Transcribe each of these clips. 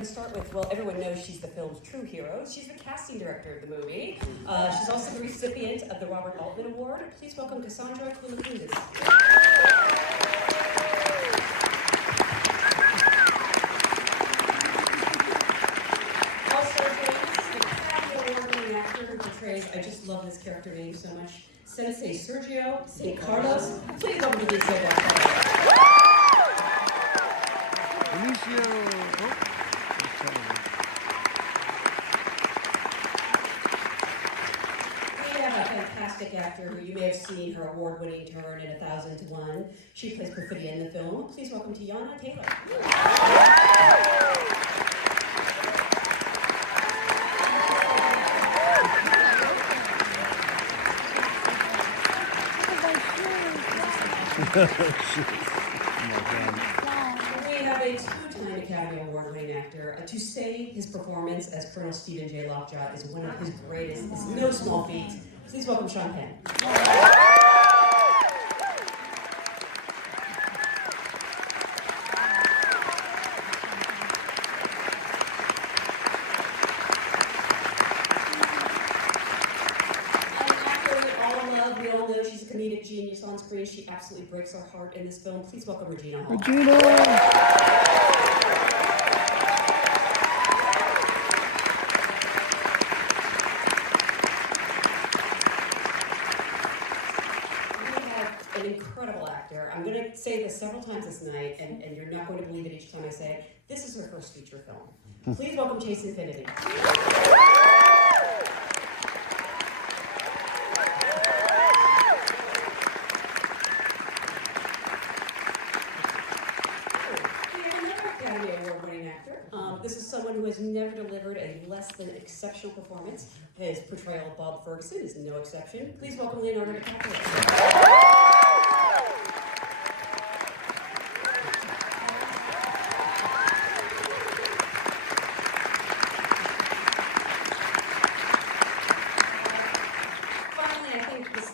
To start with, well, everyone knows she's the film's true hero. She's the casting director of the movie. She's also the recipient of the Robert Altman Award. Please welcome Cassandra Kulukundis. Also, the Academy Award-winning actor who portrays, I just love this character name so much, Sensei Sergio St. Carlos. Please welcome Benicio Del Toro. Benicio. We have a fantastic actor who you may have seen her award-winning turn in 1000 to 1. She plays Perfidia in the film. Please welcome Teyana Taylor. We have a two-time Academy Award-winning actor. To say his performance as Colonel Stephen J. Lockjaw is one of his greatest. It's no small feat. Please welcome Sean Penn. We all know she's a comedic genius on screen. She absolutely breaks our heart in this film. Please welcome Regina Hall. Regina! An incredible actor. I'm going to say this several times this night, and you're not going to believe it each time I say it. This is her first feature film. Please welcome Chase Infiniti. Academy Award-winning actor. This is someone who has never delivered a less than exceptional performance. His portrayal of Bob Ferguson is no exception. Please welcome Leonardo DiCaprio.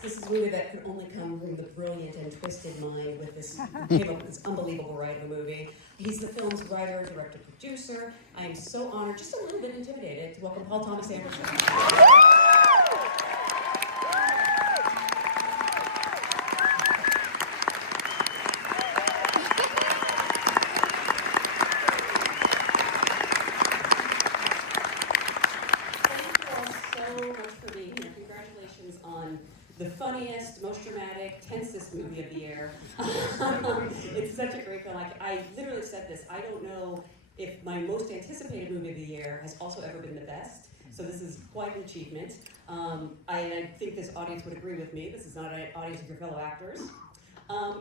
This is a movie that can only come from the brilliant and twisted mind with this, came up with this unbelievable ride of a movie. He's the film's writer, director, producer. I am so honored, just a little bit intimidated, to welcome Paul Thomas Anderson. The funniest, most dramatic, tensest movie of the year. It's such a great film. I literally said this. I don't know if my most anticipated movie of the year has also ever been the best. So this is quite an achievement. I think this audience would agree with me. This is not an audience of your fellow actors.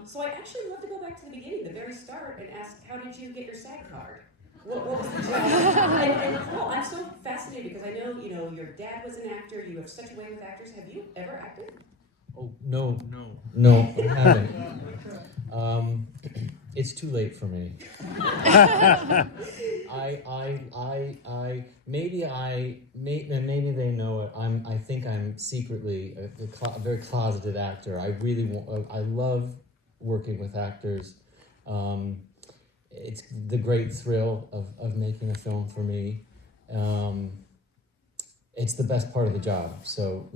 So I actually love to go back to the beginning, the very start, and ask, how did you get your SAG card? What was the job? Well, I'm so fascinated because I know, your dad was an actor. You have such a way with actors. Have you ever acted? Oh, no, I haven't. It's too late for me. Maybe they know it. I think I'm secretly a very closeted actor. I love working with actors. It's the great thrill of making a film for me. It's the best part of the job. So,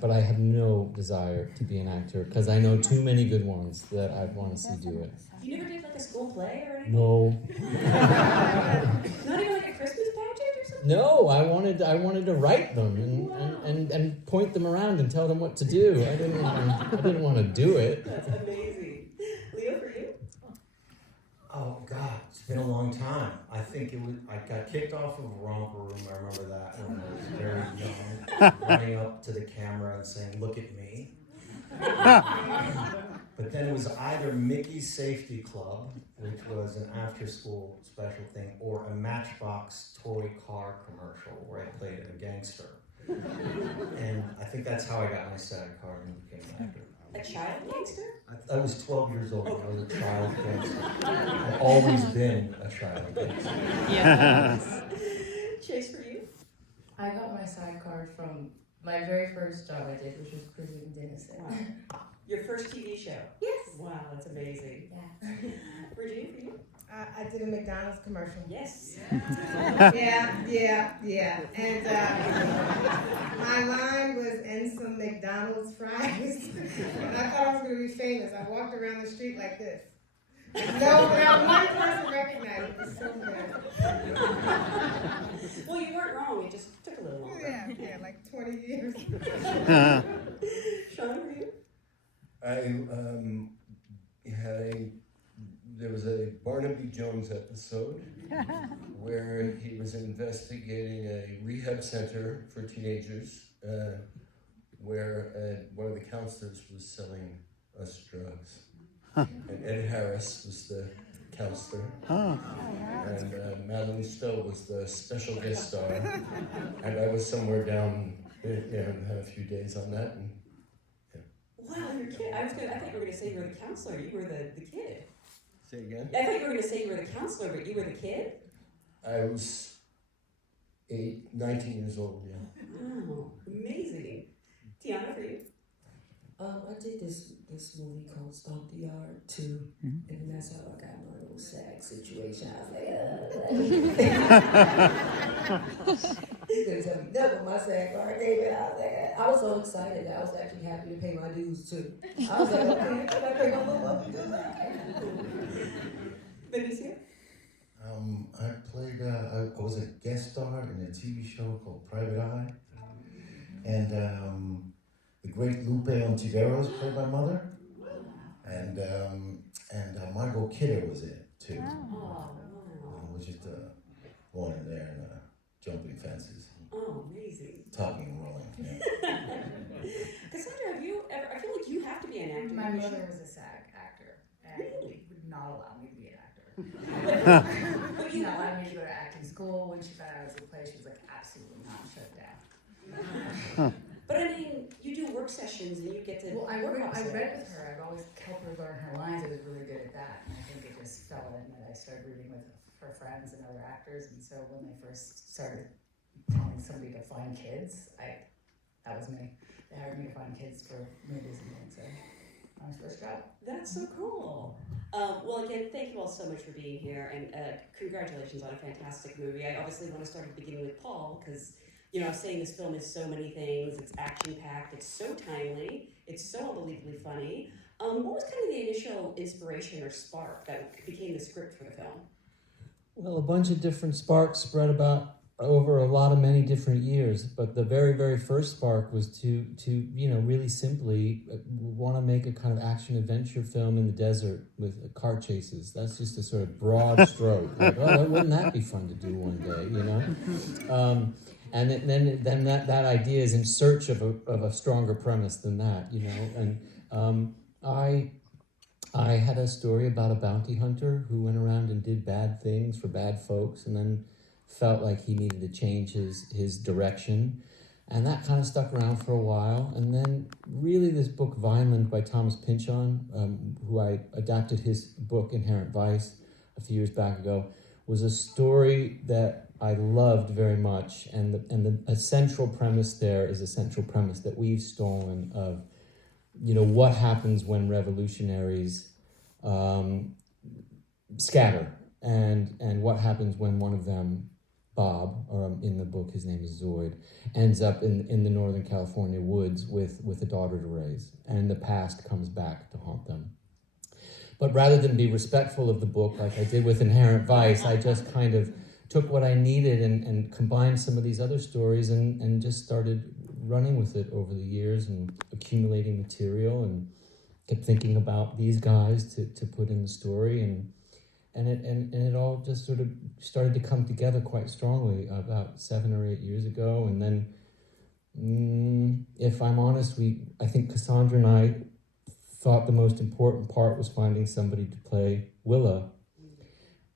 but I have no desire to be an actor because I know too many good ones that I want to see do it. You never did like a school play or anything? No. Not even like a Christmas pageant or something? No, I wanted to write them and point them around and tell them what to do. I didn't want to do it. That's amazing. Leo, for you? Oh God, it's been a long time. I think I got kicked off of Romper Room. I remember that when I was very young, running up to the camera and saying, "Look at me." But then it was either Mickey's Safety Club, which was an after-school special thing, or a Matchbox toy car commercial where I played a gangster. And I think that's how I got my SAG card and became an actor. A child gangster? I was 12 years old. I was a child gangster. I've always been a child gangster. Yes. Chase, for you? I got my SAG card from my very first job I did, which was Cruising Dennison. Wow. Your first TV show? Yes. Wow, that's amazing. Yeah. Regina, for you? I did a McDonald's commercial. Yes. Yeah. And my line was, and some McDonald's fries. And I thought I was going to be famous. I walked around the street like this. No, not one person recognized it. It was so good. Well, you weren't wrong. It just took a little longer. Yeah, like 20 years. Sean, for you? There was a Barnaby Jones episode where he was investigating a rehab center for teenagers where one of the counselors was selling us drugs. And Ed Harris was the counselor. And Madeline Stowe was the special guest star. And I was somewhere down, had a few days on that. And, Wow, you're a kid. I thought you were going to say you were the counselor. You were the kid. Say again? I thought you were going to say you were the counselor, but you were the kid? I was 19 years old, yeah. Wow, amazing. Teyana, for you? I did this movie called Stomp the Yard 2, and that's how I got my little SAG situation. I was like, he's gonna tell me that was my SAG card, David. I was so excited that I was actually happy to pay my dues too. I was like, okay, I pay my little dues. Benicio? I played, I was a guest star in a TV show called Private Eye, and the great Lupe Ontiveros played my mother, and Margot Kidder was in it too. We're just going in there and jumping fences. Oh, amazing. Talking and rolling. Yeah. Cassandra, have you ever, I feel like you have to be an actor. My mother was a SAG actor, and would not allow me to be an actor. But you Not allowed me to go to acting school. When she found out I was in play, she was like, absolutely not, shut it down. But I mean, you do work sessions and you get to Well, I work read opposite. with her. I've always helped her learn her lines. I was really good at that, and I think it just fell in that I started reading with her friends and other actors. And so when they first started telling somebody to find kids, that was me. They hired me to find kids for movies and things. So my first job. That's so cool. Well, again, thank you all so much for being here, and congratulations on a fantastic movie. I obviously want to start at the beginning with Paul, because I was saying this film is so many things. It's action-packed. It's so timely. It's so unbelievably funny. What was kind of the initial inspiration or spark that became the script for the film? Well, a bunch of different sparks spread about over many different years, but the very, very first spark was to really simply want to make a kind of action adventure film in the desert with car chases. That's just a sort of broad stroke. Like, wouldn't that be fun to do one day, And then that idea is in search of a stronger premise than that, And I had a story about a bounty hunter who went around and did bad things for bad folks, and then felt like he needed to change his direction, and that kind of stuck around for a while. And then really this book Vineland by Thomas Pynchon, who I adapted his book Inherent Vice a few years back ago, was a story that I loved very much, and the central premise there is a central premise that we've stolen of, what happens when revolutionaries scatter, and what happens when one of them, Bob, or in the book his name is Zoid, ends up in the Northern California woods with a daughter to raise, and the past comes back to haunt them. But rather than be respectful of the book like I did with Inherent Vice, I just kind of took what I needed and combined some of these other stories and just started running with it over the years and accumulating material, and kept thinking about these guys to put in the story, and it all just sort of started to come together quite strongly about 7 or 8 years ago. And then, if I'm honest, I think Cassandra and I thought the most important part was finding somebody to play Willa.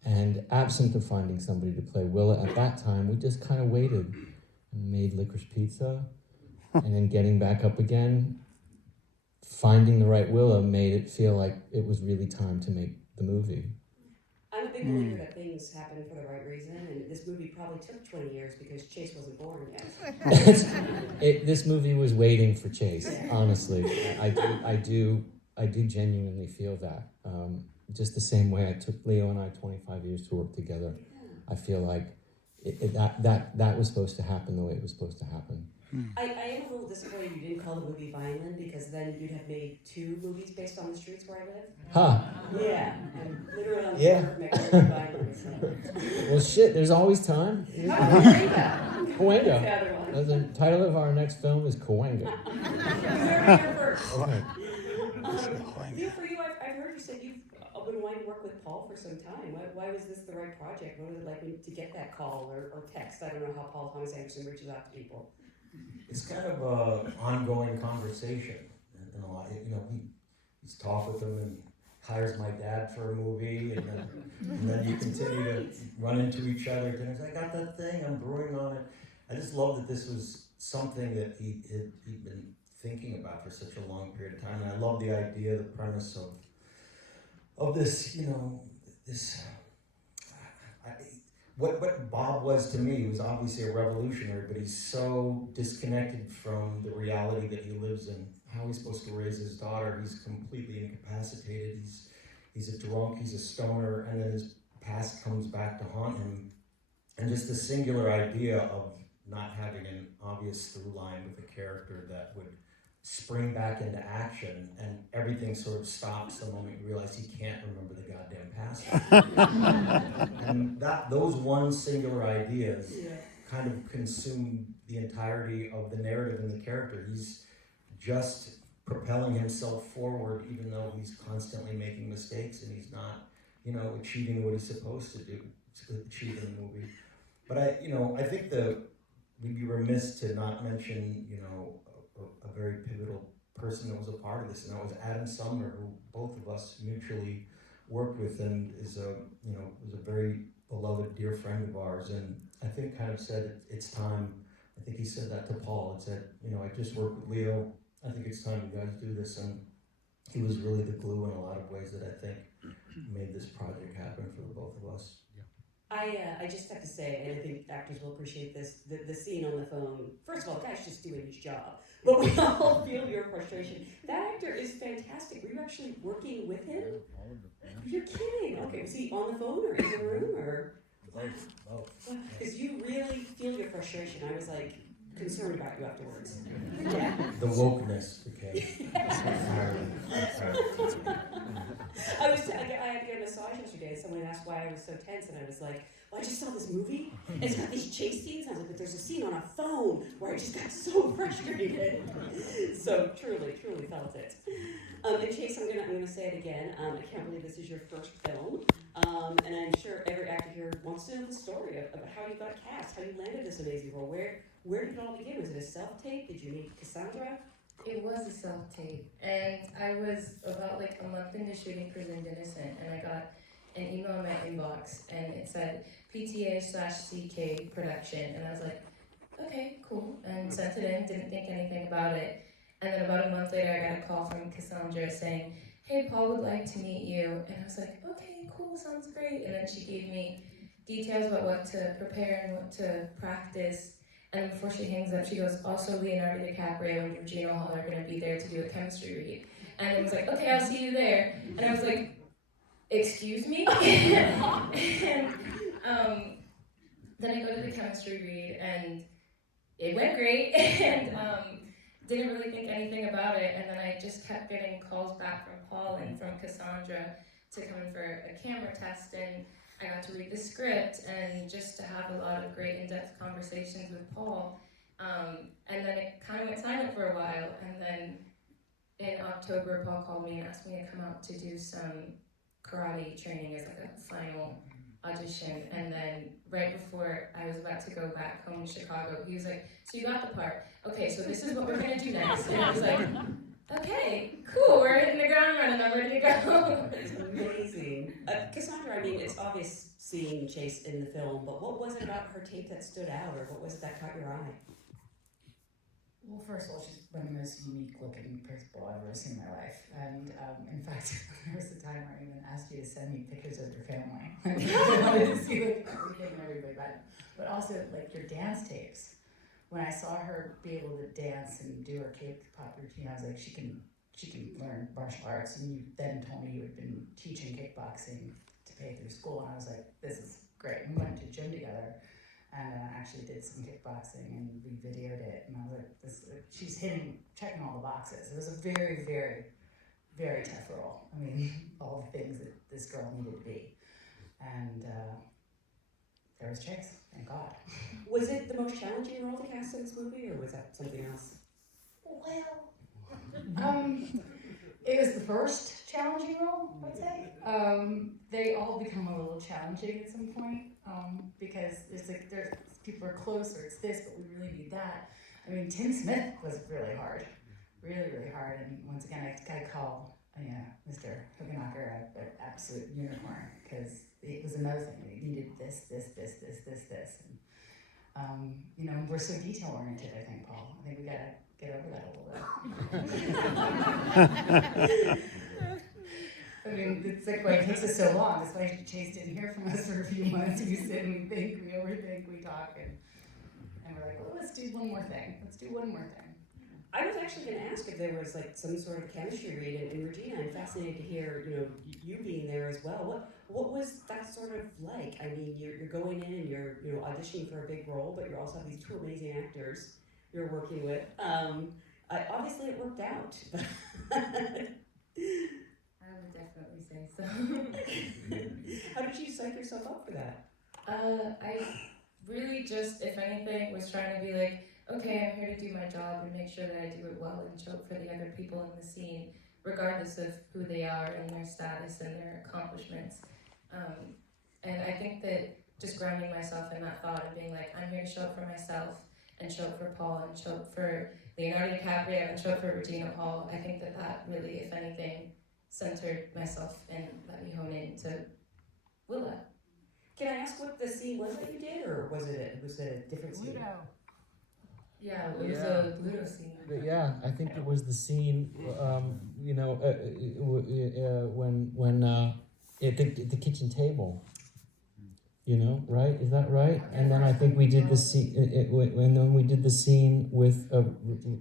And absent of finding somebody to play Willa at that time, we just kind of waited and made Licorice Pizza, and then getting back up again, finding the right Willa made it feel like it was really time to make the movie. I'm a big believer that things happen for the right reason, and this movie probably took 20 years because Chase wasn't born yet. This movie was waiting for Chase, honestly. I do genuinely feel that. just the same way it took Leo and I 25 years to work together. I feel like that was supposed to happen the way it was supposed to happen. I am a little disappointed you didn't call the movie Vineland, because then you'd have made 2 movies based on the streets where I live. Huh. Yeah, I'm literally on the Yeah. corner of Mexico and Vineland. So. Well, shit, there's always time. Cahuenga. Cahuenga. That's the other one. The title of our next film is Cahuenga. You heard it here first. Okay. Leo, for you, I've heard you said you've been wanting to work with Paul for some time. Why was this the right project? What was it like to get that call or text? I don't know how Paul Thomas Anderson reaches out to people. It's kind of a ongoing conversation, and a lot. You know, he's talked with him and hires my dad for a movie, and then you continue to run into each other. And he's like, I got that thing, I'm brewing on it. I just love that this was something that he'd been thinking about for such a long period of time, and I love the idea, the premise of this. You know, this. What Bob was to me was obviously a revolutionary, but he's so disconnected from the reality that he lives in. How he's supposed to raise his daughter? He's completely incapacitated. He's a drunk. He's a stoner, and then his past comes back to haunt him. And just the singular idea of not having an obvious through line with a character that would spring back into action, and everything sort of stops the moment you realize he can't remember the goddamn past. And those one singular ideas kind of consume the entirety of the narrative and the character. He's just propelling himself forward, even though he's constantly making mistakes and he's not, you know, achieving what he's supposed to do, achieve in the movie. But I think we'd be remiss to not mention, you know, a very pivotal person that was a part of this, and that was Adam Sumner, who both of us mutually worked with, and was a very beloved, dear friend of ours. And I think kind of said it's time. I think he said that to Paul. It said, you know, I just worked with Leo. I think it's time you guys do this. And he was really the glue in a lot of ways that I think made this project happen for the both of us. I just have to say, and I think actors will appreciate this, the scene on the phone. First of all, the guy's just doing his job, but we all feel your frustration. That actor is fantastic. Were you actually working with him? You're kidding. Okay, was he on the phone or in the room or? Both. Because you really feel your frustration. I was like concerned about you afterwards. Yeah. The wokeness became. I had to get a massage yesterday, and someone asked why I was so tense, and I was like, well, I just saw this movie, and it's got these chase scenes. I was like, but there's a scene on a phone where I just got so frustrated. So truly felt it. And Chase, I'm gonna say it again. I can't believe this is your first film, and I'm sure every actor here wants to know the story of how you got cast, how you landed this amazing role. Where did it all begin? Was it a self-tape? Did you meet Cassandra? It was a self-tape, and I was about like a month into shooting Presumed Innocent, and I got an email in my inbox, and it said PTA/CK production, and I was like, okay, cool, and sent it in, didn't think anything about it, and then about a month later I got a call from Cassandra saying, hey, Paul would like to meet you, and I was like, okay, cool, sounds great, and then she gave me details about what to prepare and what to practice. And before she hangs up, she goes, also Leonardo DiCaprio and Regina Hall are going to be there to do a chemistry read. And I was like, okay, I'll see you there. And I was like, excuse me? And then I go to the chemistry read, and it went great, and didn't really think anything about it. And then I just kept getting calls back from Paul and from Cassandra to come in for a camera test, and I got to read the script and just to have a lot of great in-depth conversations with Paul. And then it kind of went silent for a while. And then in October, Paul called me and asked me to come out to do some karate training as like a final audition. And then right before I was about to go back home to Chicago, he was like, so you got the part. Okay, so this is what we're gonna do next. And I was like, okay, cool, we're hitting the ground running, I'm ready to go. It's amazing. Cassandra, I mean, it's obvious seeing Chase in the film, but what was it about her tape that stood out, or what was it that caught your eye? Well, first of all, she's one of the most unique looking people I've ever seen in my life. And in fact, there was a time where I even asked you to send me pictures of your family. I wanted to see like everything and everybody, but also like your dance tapes. When I saw her be able to dance and do her K-pop routine, I was like, she she can learn martial arts, and you then told me you had been teaching kickboxing to pay through school, and I was like, this is great. We went to gym together, and actually did some kickboxing, and we videoed it, and I was like, she's checking all the boxes. It was a very, very, very tough role. I mean, all the things that this girl needed to be. And there was Chase, thank God. Was it the most challenging role to cast in this movie, or was that something else? Well, it was the first challenging role, I'd say. They all become a little challenging at some point, because it's like people are close, or it's this, but we really need that. I mean, Tim Smith was really hard, really, really hard. And once again, I gotta call Mr. Hoogenacker an absolute unicorn, because it was another thing. We needed this. And, we're so detail oriented, I think, Paul. I think we gotta get over that a little bit. I mean, it's like why it takes us so long. That's why Chase didn't hear from us for a few months. We sit and we think, we overthink, we talk, and we're like, well, let's do one more thing. I was actually going to ask if there was like some sort of chemistry read, and Regina, I'm fascinated to hear, you being there as well. What was that sort of like? I mean, you're going in and you're auditioning for a big role, but you also have these two amazing actors you're working with. Obviously, it worked out. I would definitely say so. How did you psych yourself up for that? I really just, if anything, was trying to be like, okay, I'm here to do my job and make sure that I do it well and show up for the other people in the scene, regardless of who they are and their status and their accomplishments. And I think that just grounding myself in that thought and being like, I'm here to show up for myself and show up for Paul and show up for Leonardo DiCaprio and show up for Regina Hall, I think that really, if anything, centered myself and let me hone in to Willa. Can I ask what the scene was that you did, or was it a different scene? Yeah, it was a Ludo scene. Yeah, I think it was the scene, when at the kitchen table. Right? Is that right? And then I think we did the scene. And then we did the scene with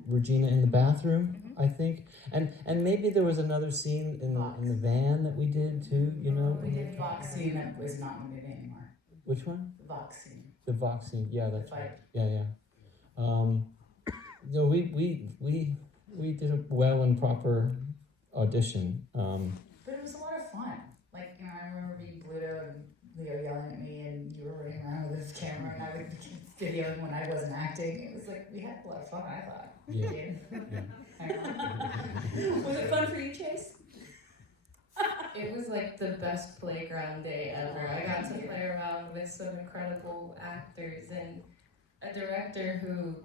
Regina in the bathroom. I think, and maybe there was another scene in the van that we did too. We did the Vox scene that was not in the movie anymore. Which one? The Vox scene. The Vox scene. Yeah, that's right. Fight. Yeah. We did a well and proper audition. But it was a lot of fun. Like, I remember being Pluto and Leo yelling at me, and you were running around with this camera, and I would videoing when I wasn't acting. It was like, we had a lot of fun, I thought. Yeah. Was it fun for you, Chase? It was like the best playground day ever. I got to play around with some incredible actors and a director who,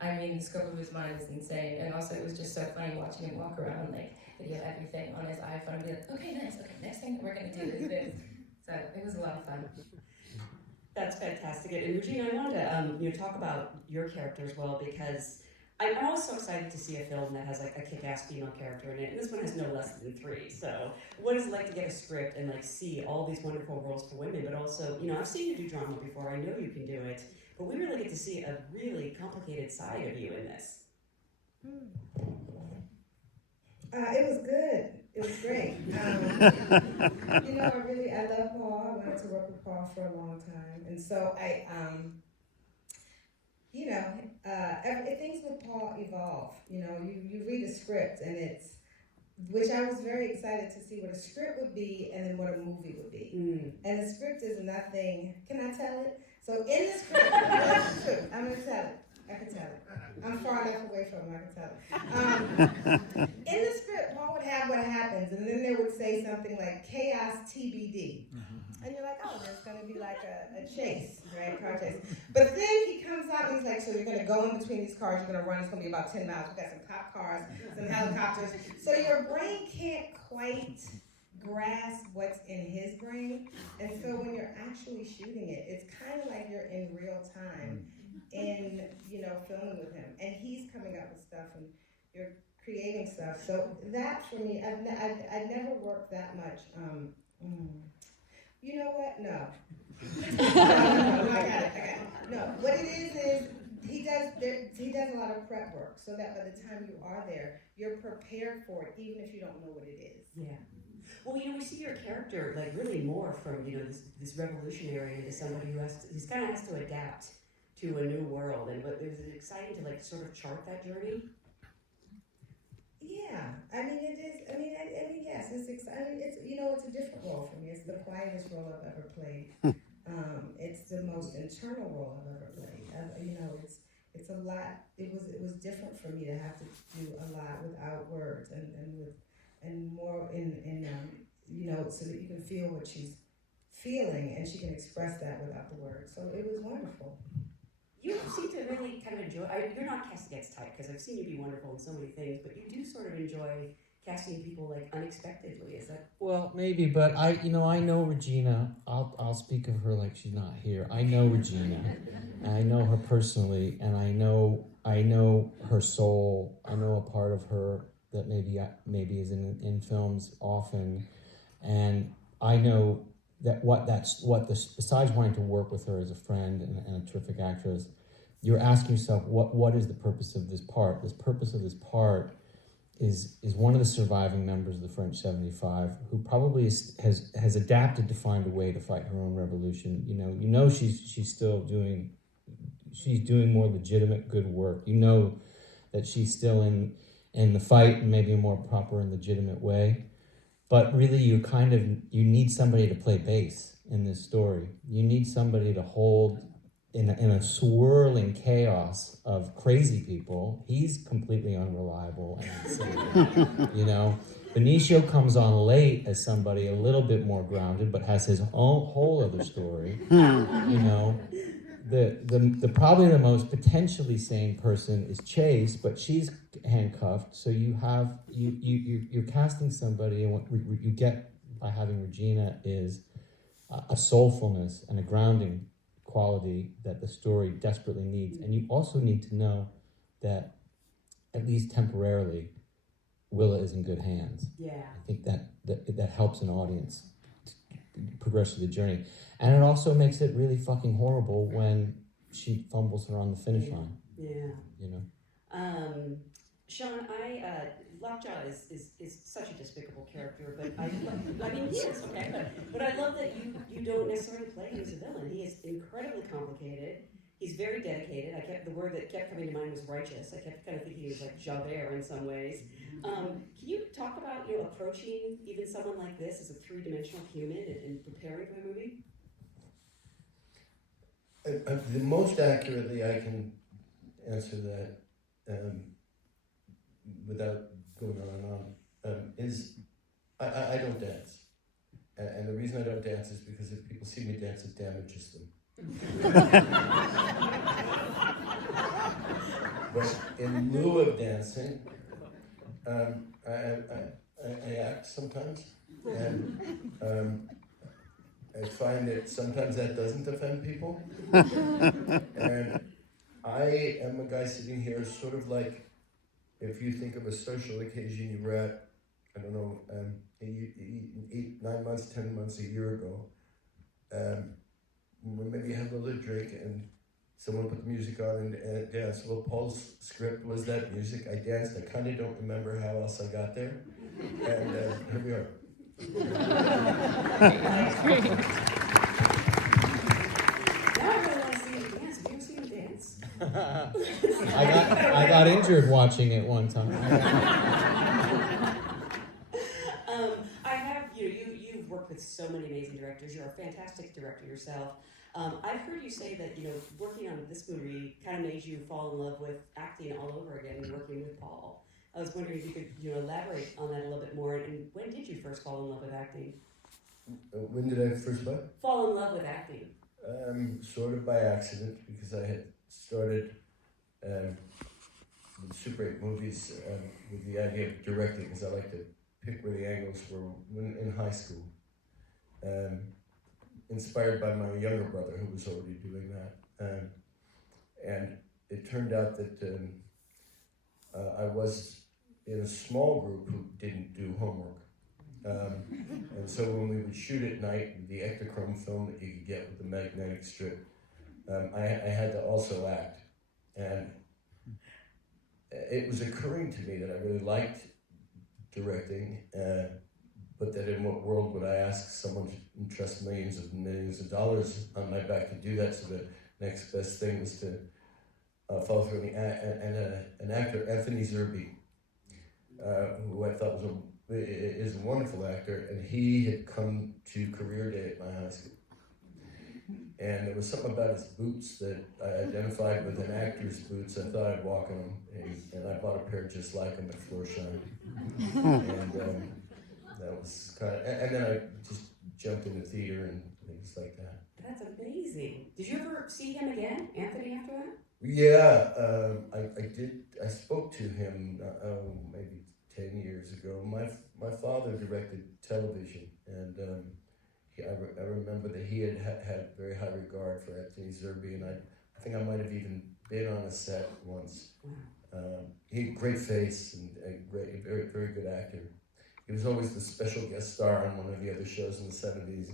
the scope of his mind is insane. And also it was just so funny watching him walk around, like, that he had everything on his iPhone and be like, okay, nice, okay, next thing that we're going to do is this. So it was a lot of fun. That's fantastic. And Regina, I wanted to talk about your character as well, because I'm always so excited to see a film that has like a kick-ass female character in it, and this one has no less than 3. So what is it like to get a script and like see all these wonderful roles for women, but also, I've seen you do drama before, I know you can do it, but we really get to see a really complicated side of you in this. It was good. It was great. I love Paul. I wanted to work with Paul for a long time. And so things with Paul evolve. You read a script and which I was very excited to see what a script would be and then what a movie would be. And the script is nothing, can I tell it? So in the script, I'm going to tell it. I can tell it. I'm far enough away from him, I can tell it. In the script, Paul would have what happens, and then they would say something like chaos TBD. And you're like, oh, there's going to be like a chase, right? Car chase. But then he comes out and he's like, so you're going to go in between these cars, you're going to run, it's going to be about 10 miles. We've got some cop cars, some helicopters. So your brain can't quite grasp what's in his brain. And so when you're actually shooting it, it's kind of like you're in real time in, filming with him. And he's coming up with stuff and you're creating stuff. So that for me, I've never worked that much. You know what? No. No, I got it. No, what it is he does a lot of prep work so that by the time you are there, you're prepared for it, even if you don't know what it is. Yeah. Well, we see your character like really more from this revolutionary into somebody who he's kind of has to adapt to a new world, and but it was exciting to like sort of chart that journey. Yeah, I mean it is. I mean, yes, it's exciting. It's it's a different role for me. It's the quietest role I've ever played. It's the most internal role I've ever played. It's a lot. It was different for me to have to do a lot without words and more in so that you can feel what she's feeling and she can express that without the words. So it was wonderful. You seem to really kind of enjoy. You're not cast against type because I've seen you be wonderful in so many things, but you do sort of enjoy casting people like unexpectedly. Is that? Well, maybe, but I know Regina. I'll speak of her like she's not here. I know Regina, and I know her personally, and I know her soul. I know a part of her that maybe is in films often, and I know that besides wanting to work with her as a friend and a terrific actress, you're asking yourself what is the purpose of this part? This purpose of this part is one of the surviving members of the French 75 who probably has adapted to find a way to fight her own revolution. She's still doing more legitimate good work. You know that she's still in the fight and maybe a more proper and legitimate way. But really you need somebody to play bass in this story. You need somebody to hold in a swirling chaos of crazy people. He's completely unreliable and insane. Benicio comes on late as somebody a little bit more grounded, but has his own whole other story. The probably the most potentially sane person is Chase, but she's handcuffed. So you're casting somebody, and what you get by having Regina is a soulfulness and a grounding quality that the story desperately needs. And you also need to know that, at least temporarily, Willa is in good hands. Yeah. I think that helps an audience progress through the journey. And it also makes it really fucking horrible when she fumbles her on the finish line. Yeah. Sean, Lockjaw is such a despicable character, but I mean he is, okay, but I love that you don't necessarily play him as a villain. He is incredibly complicated. He's very dedicated. The word that kept coming to mind was righteous. I kept kind of thinking he was like Javert in some ways. Can you talk about approaching even someone like this as a three-dimensional human and preparing for the movie? The most accurately I can answer that without going on and on is I don't dance. And the reason I don't dance is because if people see me dance, it damages them. But in lieu of dancing, I act sometimes, and I find that sometimes that doesn't offend people. And I am a guy sitting here sort of like, if you think of a social occasion you were at, I don't know, 8, 9 months, 10 months, a year ago, maybe you had a little drink and someone put the music on and danced. Well, Paul's script was that music. I danced. I kind of don't remember how else I got there. And here we are. That's great. Now I really want to see him dance. Have you seen him dance? I got injured watching it one time. I have, you've worked with so many amazing directors. You're a fantastic director yourself. I've heard you say that, working on this movie kind of made you fall in love with acting all over again and working with Paul. I was wondering if you could, elaborate on that a little bit more. And when did you first fall in love with acting? When did I first what? Fall in love with acting. Sort of by accident, because I had started with Super 8 movies with the idea of directing, because I like to pick where the angles were when in high school. Inspired by my younger brother, who was already doing that. And it turned out that I was in a small group who didn't do homework. And so when we would shoot at night, the Ektachrome film that you could get with the magnetic strip, I had to also act. And it was occurring to me that I really liked directing, but that in what world would I ask someone to entrust millions of dollars on my back to do that? So the next best thing was to follow through. An actor, Anthony Zerbe, who I thought is a wonderful actor, and he had come to career day at my high school. And there was something about his boots that I identified with an actor's boots. I thought I'd walk in them, and I bought a pair just like them at Florsheim. And that was kind of, and then I just jumped into theater and things like that. That's amazing. Did you ever see him again, Anthony, after that? Yeah, I did. I spoke to him maybe 10 years ago. My father directed television, and I remember that he had very high regard for Anthony Zerbe, and I think I might have even been on a set once. He had a great face and a very, very good actor. He was always the special guest star on one of the other shows in the 70s.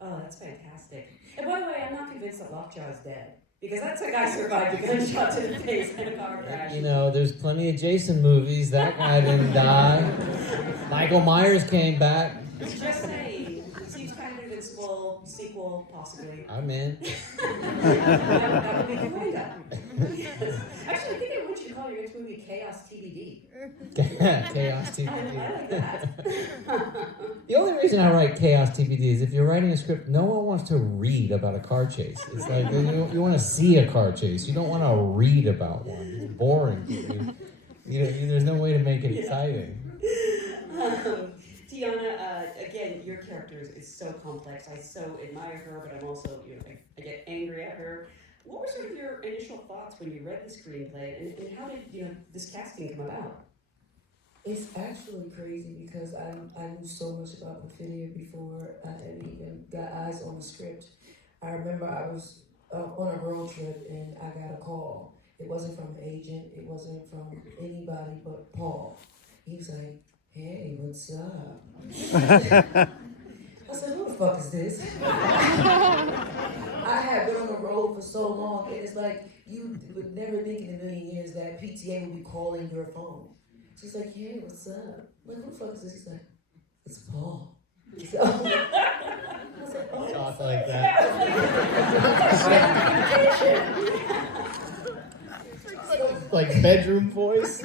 Oh, that's fantastic. And by the way, I'm not convinced that Lockjaw is dead, because that's a guy survived a gunshot to the face and a car crash. You know, there's plenty of Jason movies. That guy didn't die. Michael Myers came back. Just saying. Seems kind of invincible. Sequel, possibly. I'm in. That would be the way up. Actually, I think I want you to call your next movie Chaos TBD. Chaos I TBD. like that. The only reason I write Chaos TBD is if you're writing a script, no one wants to read about a car chase. It's like you want to see a car chase. You don't want to read about one. It's boring. There's no way to make it exciting. Teyana, again, your character is so complex. I so admire her, but I'm also, I get angry at her. What were sort of your initial thoughts when you read the screenplay, and how did this casting come about? It's actually crazy because I knew so much about Perfidia before I had even got eyes on the script. I remember I was on a road trip and I got a call. It wasn't from an agent, it wasn't from anybody but Paul. He was like, "Hey, what's up?" I said, "Who the fuck is this?" I had been on the road for so long, and it's like, you would never think in a million years that PTA would be calling your phone. She's like, "Hey, what's up?" I'm like, "Who the fuck is this?" He's like, "It's Paul." So, I was like, "Oh." Talk like that. Like bedroom voice.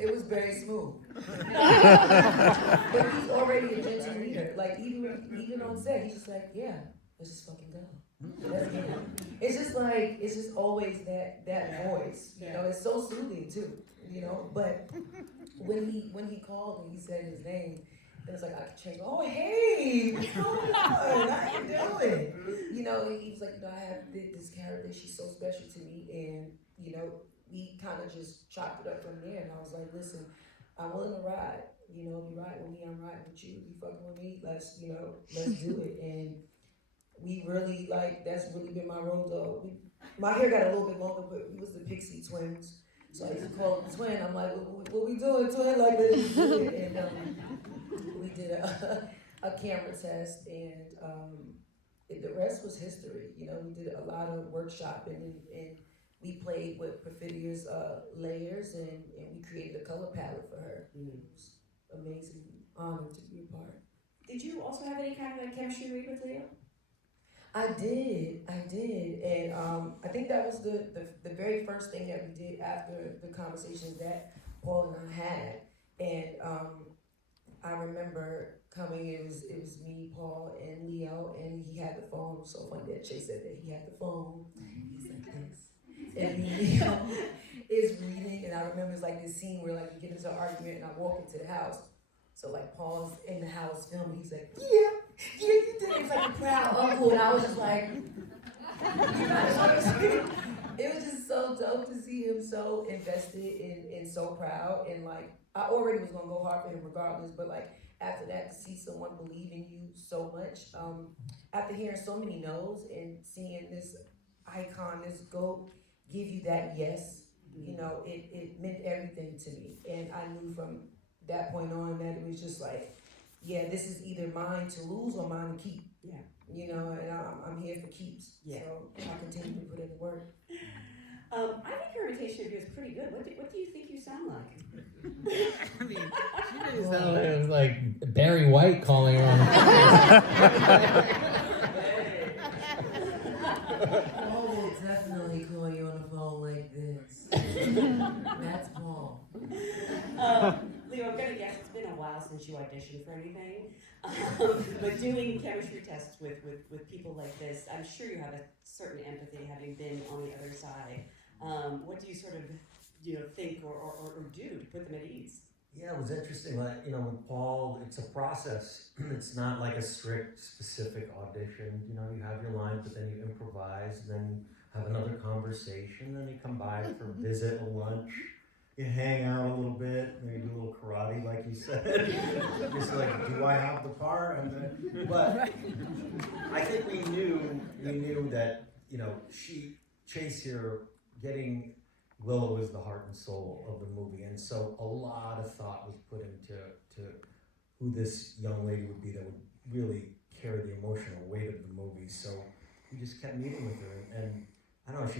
It was very smooth. But he's already a gentle leader. Like even on set, he's just like, "Yeah, let's just fucking go." It's just always that voice. It's so soothing too. But when he called and he said his name, and it's like I could change. "Oh, hey, what's going on? How you doing?" And he was like, "I have this character. She's so special to me," and we kind of just chopped it up from there. And I was like, "Listen, I'm willing to ride. If you ride with me, I'm riding with you. You fucking with me, let's do it." And we really that's really been my role though. My hair got a little bit longer, but we was the Pixie twins. So I used to call them twin. I'm like, what we doing, twin? Like, let's just do it. And we did a camera test, and the rest was history. We did a lot of workshopping, and we played with Perfidia's layers, and we created a color palette for her. It was amazing honor to be a part. Did you also have any kind of chemistry read with Leo? I did, and I think that was the very first thing that we did after the conversations that Paul and I had, and I remember coming. It was me, Paul, and Leo, and he had the phone. It was so funny that Chase said that he had the phone. He's like this, and Leo is reading, and I remember it's like this scene where we get into an argument, and I walk into the house. So Paul's in the house filming. He's like, yeah, you did it. It's like a proud uncle, and I was just like, it was just so dope to see him so invested and so proud. And I already was gonna go hard for him regardless, but after that, to see someone believe in you so much, after hearing so many no's and seeing this icon, this GOAT give you that yes, it meant everything to me. And I knew from that point on that it was just yeah, this is either mine to lose or mine to keep. Yeah. You know, and I'm here for keeps. Yeah. So I continue to put in the work. I think your imitation of you is pretty good. What do you think you sound like? I mean, she made it sound like it was like Barry White calling her on the Paul will definitely call you on the phone like this. That's Paul. Leo, I'm gonna guess it's been a while since you auditioned for anything, but doing chemistry tests with people like this, I'm sure you have a certain empathy having been on the other side. What do you sort of, think or do to put them at ease? Yeah, it was interesting. Like, with Paul, it's a process. It's not like a strict, specific audition. You have your lines, but then you improvise, and then have another conversation, then you come by for a visit, a lunch. You hang out a little bit, maybe do a little karate, like you said. Just like, do I have the part? And then, but I think we knew that, Chase here, getting Willow is the heart and soul of the movie, and so a lot of thought was put into who this young lady would be that would really carry the emotional weight of the movie. So we just kept meeting with her, and I don't know,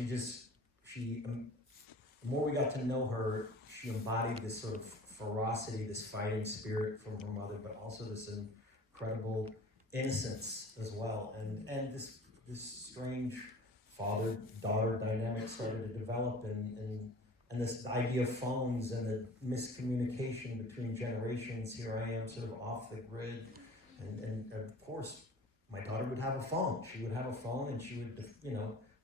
the more we got to know her, she embodied this sort of ferocity, this fighting spirit from her mother, but also this incredible innocence as well, and this strange father-daughter dynamic started to develop, and this idea of phones and the miscommunication between generations. Here I am, sort of off the grid, and of course, my daughter would have a phone. She would have a phone, and she would,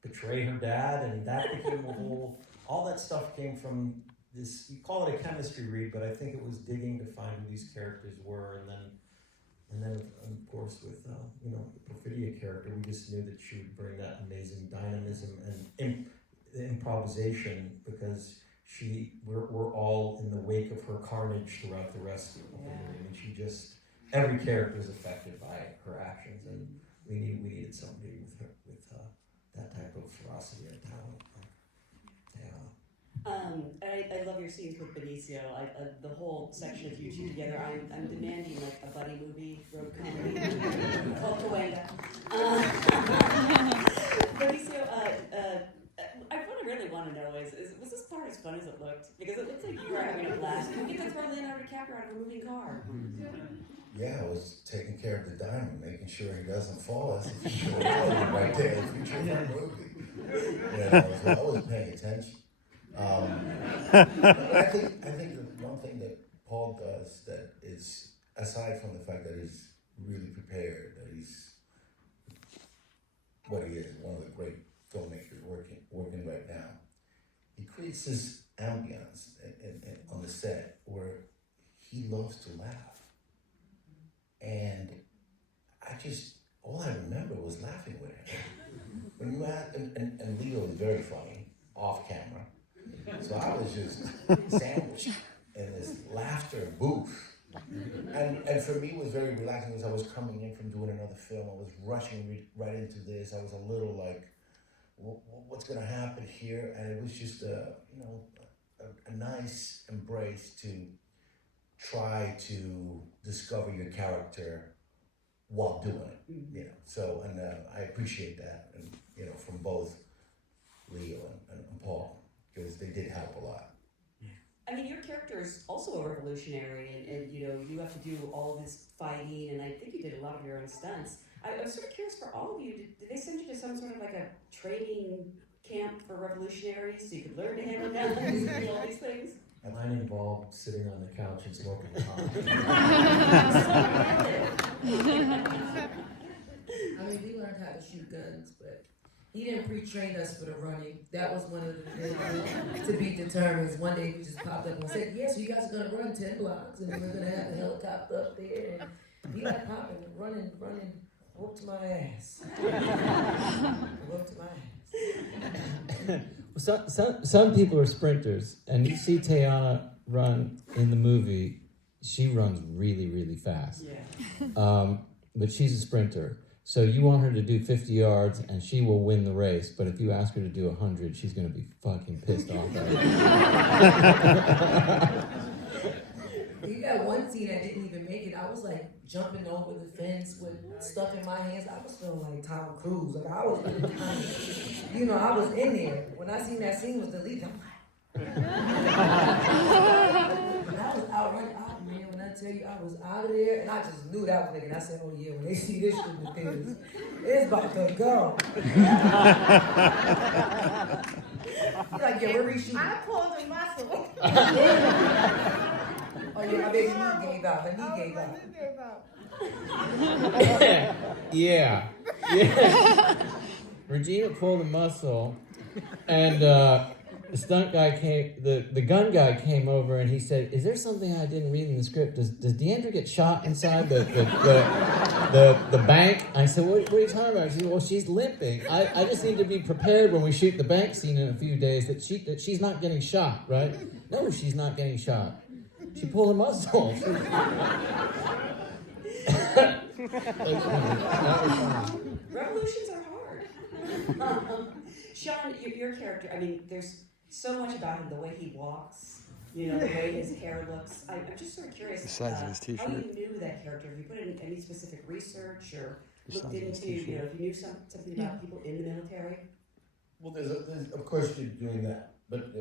betray her dad, and that became a whole. All that stuff came from this. You call it a chemistry read, but I think it was digging to find who these characters were, and then of course with the Perfidia character, we just knew that she would bring that amazing dynamism and improvisation, because we're all in the wake of her carnage throughout the rest of the movie. I mean, every character is affected by her actions, and we needed somebody with that type of ferocity and talent. I love your scenes with Benicio. The whole section of you two together. I'm demanding like a buddy movie, road comedy called Teyana. Benicio, I really want to know was this part as fun as it looked? Because it looks like you were having a blast. You get to throw Leonardo DiCaprio out of a moving car. Yeah, I was taking care of the diamond, making sure he doesn't fall. That's for sure. Right there, the future of that movie. So I was paying attention. But I think the one thing that Paul does that is, aside from the fact that he's really prepared, that he's what he is, one of the great filmmakers working right now, he creates this ambience on the set where he loves to laugh. And all I remember was laughing with him. When you had, and Leo is very funny, off camera. So I was just sandwiched in this laughter booth. And for me, it was very relaxing as I was coming in from doing another film. I was rushing right into this. I was a little like, what's going to happen here? And it was just a nice embrace to try to discover your character while doing it. So, and I appreciate that, and from both Leo and Paul, because they did help a lot. I mean, your character is also a revolutionary, and you have to do all this fighting, and I think you did a lot of your own stunts. I was sort of curious for all of you, did they send you to some sort of like a training camp for revolutionaries so you could learn to handle guns and do all these things? Mine involved sitting on the couch and smoking pot. I mean, we learned how to shoot guns, but he didn't pre-train us for the running. That was one of the things to be determined. One day he just popped up and said, "Yes, you guys are gonna run 10 blocks, and we're gonna have the helicopter up there." And he like popping, running, whooped my ass. Whooped my ass. Some people are sprinters, and you see Teyana run in the movie. She runs really, really fast. Yeah. But she's a sprinter. So you want her to do 50 yards, and she will win the race. But if you ask her to do 100, she's going to be fucking pissed off at you. You got one scene I didn't even make it. I was like jumping over the fence with stuff in my hands. I was feeling like Tom Cruise. Like I was really tiny. You know, I was in there. When I seen that scene was deleted, I'm like, and I was out running out, man. When I tell you I was out of there, and I just knew that was nigga. I said, oh yeah, when they see this shit in the theaters, it's about to go. You're like, yeah, we're reshooting. I pulled a muscle. Oh yeah, my baby knee gave out. Her knee gave out. Yeah. Regina pulled a muscle, and the stunt guy came, the gun guy came over, and he said, "Is there something I didn't read in the script? Does Deandra get shot inside the bank?" I said, "What are you talking about?" She said, "Well, she's limping. I just need to be prepared when we shoot the bank scene in a few days that she's not getting shot, right?" "No, she's not getting shot. She pulled a muscle." Revolutions are hard. Sean, your character, I mean, there's so much about him, the way he walks, you know, the way his hair looks. I'm just sort of curious The size of his t-shirt. how you knew that character. Have you put in any specific research or The looked size of his into, you t-shirt. know, if you knew something about people in the military? Well, there's of course you're doing that, but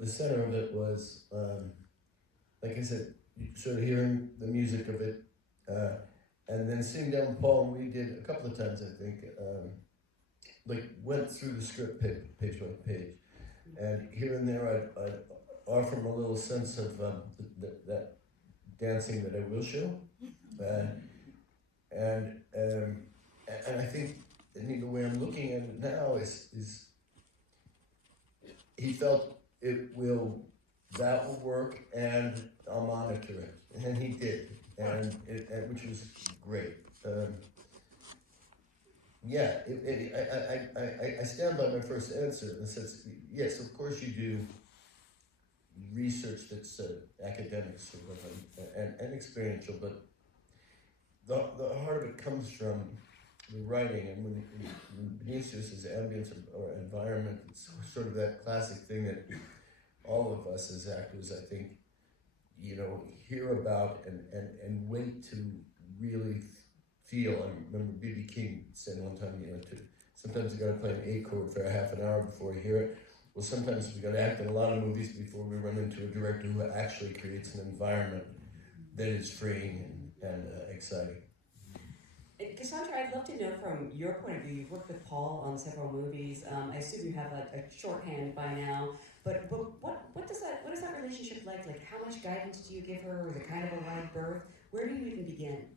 the center of it was, like I said, sort of hearing the music of it, and then sitting down with Paul, and we did a couple of times, I think, like went through the script page by page, and here and there I'd offer him a little sense of that dancing that I will show, and I think the way I'm looking at it now is he felt that will work, and I'll monitor it, and he did, and which was great. I stand by my first answer in the sense, yes, of course you do research that's academic sort of and experiential, but the heart of it comes from the writing, and when Benicio says ambience or environment, it's sort of that classic thing that all of us as actors, I think, you know, hear about and wait to really feel. I remember B.B. King said one time, you know, sometimes you gotta play an A chord for a half an hour before you hear it. Well, sometimes we gotta act in a lot of movies before we run into a director who actually creates an environment that is freeing and exciting. Cassandra, I'd love to know from your point of view, you've worked with Paul on several movies. I assume you have a shorthand by now, but what is that relationship like? Like, how much guidance do you give her? Was it kind of a wide berth? Where do you even begin?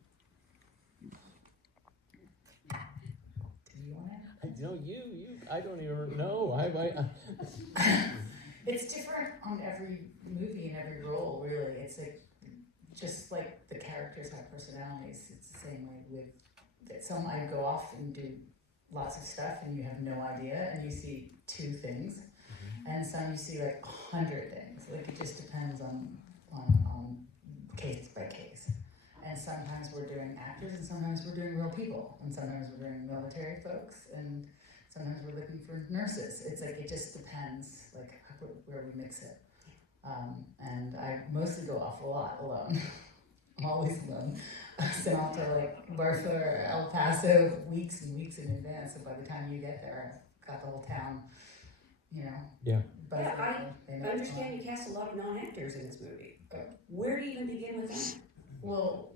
I don't even know. It's different on every movie and every role, really. It's like, just like the characters have personalities, it's the same way with some. I go off and do lots of stuff and you have no idea, and you see 2 things, and some you see like 100 things. Like, it just depends on case by case. And sometimes we're doing actors, and sometimes we're doing real people, and sometimes we're doing military folks, and sometimes we're looking for nurses. It's like, it just depends, like, where we mix it. And I mostly go off a lot alone. I'm always alone. I send off to like Bertha or El Paso weeks and weeks in advance, and by the time you get there, I've got the whole town, you know. Yeah. But I understand you cast a lot of non-actors in this movie. Where do you even begin with that? Well,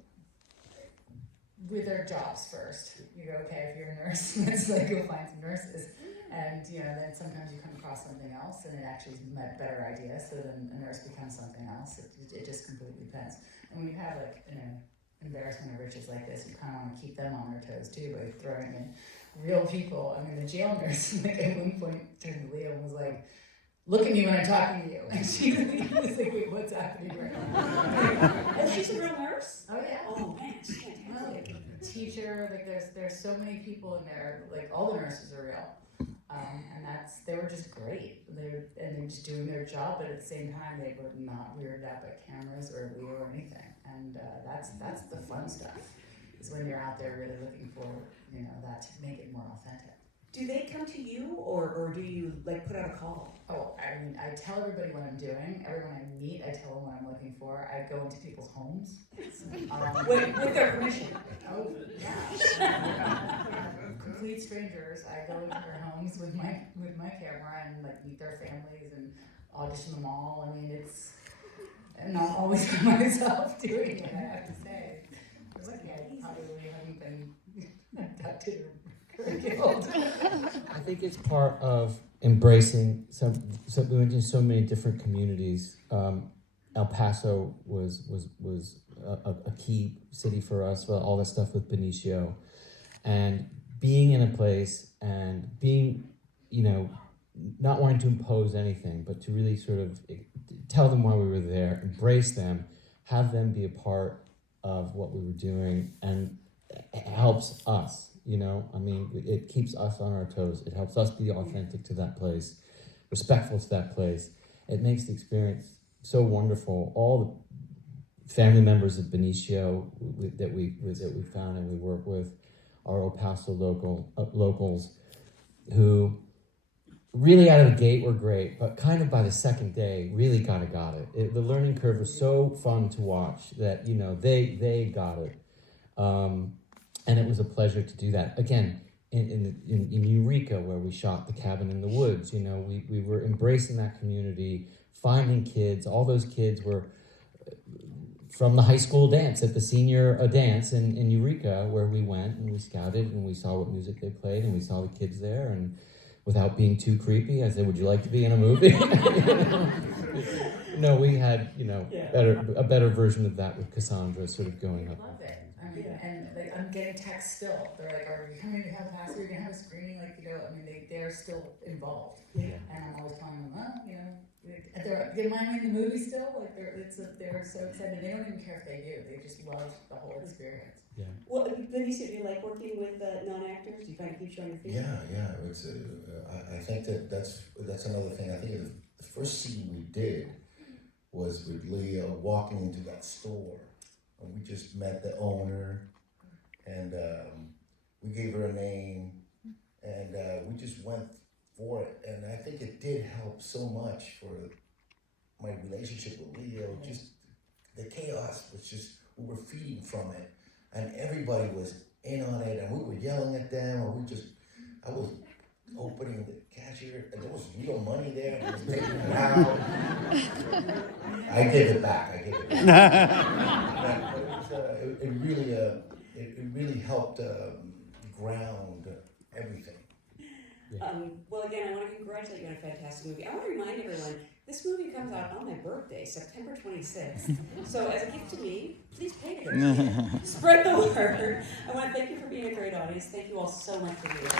with their jobs first. You go, okay, if you're a nurse, let's like go find some nurses. And you know, then sometimes you come across something else and it actually is a better idea, so then a nurse becomes something else. It just completely depends. And when you have like, you know, embarrassment of riches like this, you kind of want to keep them on their toes too by throwing in real people. I mean, the jail nurse, like at one point turned to Leo and was like, "Look at me when I'm talking to you." And she was like, "Wait, what's happening right now?" Oh, she's a real nurse? Oh yeah. Oh man, she's fantastic. Teacher, like there's so many people in there, like all the nurses are real. And they were just great. They were just doing their job, but at the same time, they were not weirded out by cameras or Leo or anything. And that's the fun stuff. Is when you're out there really looking for, you know, that to make it more authentic. Do they come to you, or do you like put out a call? Oh, I mean, I tell everybody what I'm doing. Everyone I meet, I tell them what I'm looking for. I go into people's homes. With their permission. Oh, yeah. Complete strangers. I go into their homes with my camera and like meet their families and audition them all. I mean, it's not always by myself doing it, I have to say. I was like, yeah, you probably haven't been tattooed or killed. I think it's part of embracing we went to so many different communities. El Paso was a key city for us. All that stuff with Benicio, and being in a place and being, not wanting to impose anything, but to really sort of tell them why we were there, embrace them, have them be a part of what we were doing, and it helps us. It keeps us on our toes. It helps us be authentic to that place, respectful to that place. It makes the experience so wonderful. All the family members of Benicio that we found and we work with are El Paso locals who really out of the gate were great, but kind of by the second day really got it. The learning curve was so fun to watch that they got it. And it was a pleasure to do that. Again, in Eureka, where we shot The Cabin in the Woods, we were embracing that community, finding kids. All those kids were from the high school dance at the senior dance in Eureka, where we went and we scouted and we saw what music they played and we saw the kids there. And without being too creepy, I said, "Would you like to be in a movie?" No, we had a better version of that with Cassandra sort of going up. I love it. I mean, and like, I'm getting texts still. They're like, "Are you coming to have a pass? Are you gonna have a screening?" They're still involved. Yeah. And I'm always telling them, they mind me in the movie still. Like they're so excited. They don't even care if they do. They just love the whole experience. Yeah. Well, Benicio, do you like working with non-actors? Do you find it keeps you on your feet? Yeah. It's I think that's another thing. I think the first scene we did was with Leah walking into that store, and we just met the owner, and we gave her a name, and we just went for it. And I think it did help so much for my relationship with Leo. Just the chaos was just, we were feeding from it, and everybody was in on it, and we were yelling at them, and I was opening the cashier, and there was real money there, and it was taking it out. I gave it back. But it really helped ground everything. Well, again, I want to congratulate you on a fantastic movie. I want to remind everyone, this movie comes out on my birthday, September 26th. So as a gift to me, please pay to go see it. Spread the word. I want to thank you for being a great audience. Thank you all so much for being here.